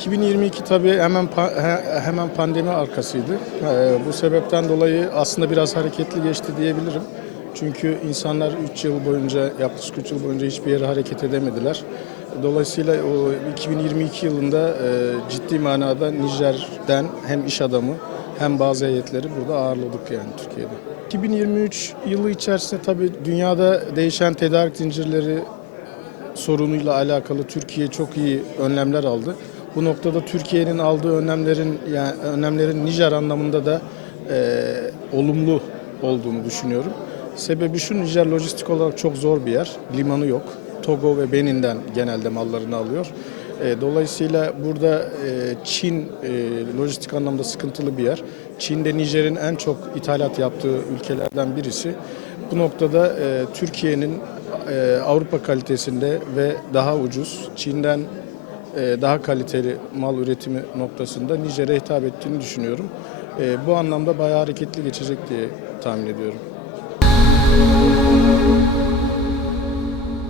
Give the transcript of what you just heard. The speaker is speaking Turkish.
2022 tabii hemen hemen pandemi arkasıydı. Ee, bu sebepten dolayı aslında biraz hareketli geçti diyebilirim. Çünkü insanlar 3 yıl boyunca, yaklaşık 3 yıl boyunca hiçbir yere hareket edemediler. Dolayısıyla o 2022 yılında e, ciddi manada Nijer'den hem iş adamı hem bazı heyetleri burada ağırladık yani Türkiye'de. 2023 yılı içerisinde tabii dünyada değişen tedarik zincirleri sorunuyla alakalı Türkiye çok iyi önlemler aldı. Bu noktada Türkiye'nin aldığı önlemlerin yani önlemlerin Nijer anlamında da e, olumlu olduğunu düşünüyorum. Sebebi şu Nijer lojistik olarak çok zor bir yer. Limanı yok. Togo ve Benin'den genelde mallarını alıyor. E, dolayısıyla burada e, Çin e, lojistik anlamda sıkıntılı bir yer. Çin'de Nijer'in en çok ithalat yaptığı ülkelerden birisi. Bu noktada e, Türkiye'nin e, Avrupa kalitesinde ve daha ucuz, Çin'den daha kaliteli mal üretimi noktasında Nijer'e hitap ettiğini düşünüyorum. E, bu anlamda bayağı hareketli geçecek diye tahmin ediyorum.